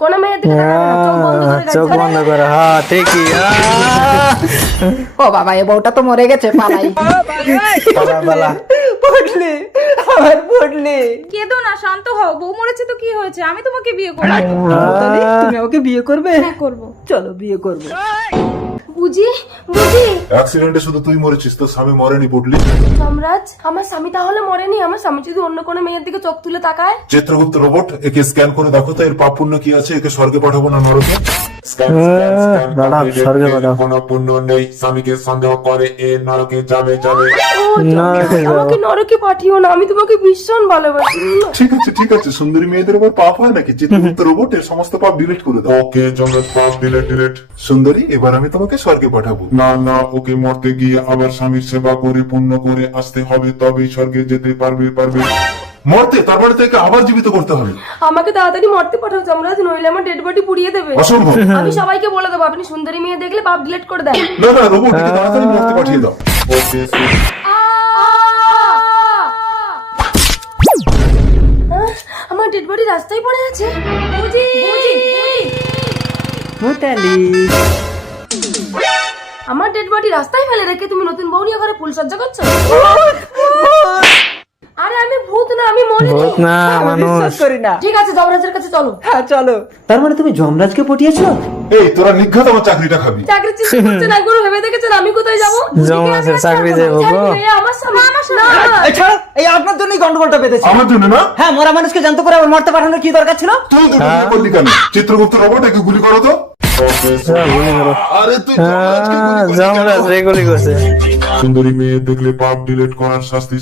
কোন মেয়ের দিকে তাকাবে না, চোখ বন্ধ করে গাড়ি চোখ চালাবে। বন্ধ করো, হ্যাঁ ঠিকই। ও বাবা, এ বউটা তো মরে গেছে, পালাই। পালা পালা। পড়লি আমার পড়লি। কেঁদো না, শান্ত হও। বউ মরেছে তো কি হয়েছে, আমি তোমাকে বিয়ে করবো। তুমি আমাকে বিয়ে করবে? হ্যাঁ করবো। চলো বিয়ে করবো। বুঝি বুঝি অ্যাক্সিডেন্টে শুধু তুই মরেছিস, তোর স্বামী মরেনি পুটলি। যমরাজ, আমার স্বামী তাহলে মরেনি? আমার স্বামী যদি অন্য কোনো মেয়ের দিকে চোখ তুলে তাকায়? চিত্রগুপ্ত রোবট, একে স্ক্যান করে দেখো তো এর পাপ পুণ্য কি আছে, একে স্বর্গে পাঠাবো না নরকে। দাঁড়াও, স্বর্গে পাঠাও। কোনো পুণ্য নেই, স্বামীকে সন্দেহ করে এ নরকে যাবে যাবে। ও যমরাজ, আমাকে নরকে পাঠিও না, আমি তোমাকে ভীষণ ভালোবাসি। ঠিক আছে, সুন্দরী মেয়েদের উপর পাপ হয় নাকি? চিত্রগুপ্ত রোবট এর সমস্ত পাপ ডিলিট করে দাও। ওকে জমরাজ, পাপ ডিলিট। সুন্দরী, এবার আমি তোমাকে স্বর্গে পাঠাবো। না, ওকে মরতে গিয়ে আবার স্বামীর সেবা করে পুণ্য করে আসতে হবে, তবেই স্বর্গে যেতে পারবে। মরতে, তারপরে থেকে আবার জীবিত করতে হবে। আমাকে তাড়াতাড়ি মরতে পাঠাও যমরাজ, নইলে আমার ডেড বডি পুড়িয়ে দেবে। অসম্ভব। আমি সবাইকে বলে দেবো আপনি সুন্দরী মেয়ে দেখলে পাপ ডিলিট করে দেন। না, রোবট, একে তাড়াতাড়ি মরতে পাঠিয়ে দাও। ওকে আমার ডেড বডি রাস্তায় পড়ে আছে। বুঝি মোতালি, আমার ডেড বডি রাস্তায় ফেলে রেখে তুমি নতুন বউ নিয়ে ঘরে ফুলসজ্জা করছো? আরে আমি ভূত না, আমি মরিনি। ভূত না, মানুষ। বিশ্বাস করি না। ঠিক আছে, যমরাজের কাছে চলো। হ্যাঁ চলো। তার মানে তুমি যমরাজকে পটিয়েছো? এই, তোরা নিঘাত আমার চাকরিটা খাবি। চাকরি চেষ্টা করছেন, একবার ভেবে দেখেছেন আমি কোথায় যাবো? যমরাজের চাকরি যাবো গো। আমার সামনে না। এই ছাড়ো, এই আপনার জন্যই গন্ডগোলটা বেঁধেছে। আমার জন্য না? হ্যাঁ, মরা মানুষকে জানতে করে আবার মরতে পাঠানোর কি দরকার ছিল? তুই দুটো বিয়ে করলি কেন? চিত্রগুপ্ত রোবট, একে গুলি করো তো। গুলি করো। আরে তুই যমরাজকে গুলি করলি কেন? যমরাজ রে গুলি করছে। সুন্দরী মেয়ে দেখলে পাপ ডিলিট করার শাস্তি।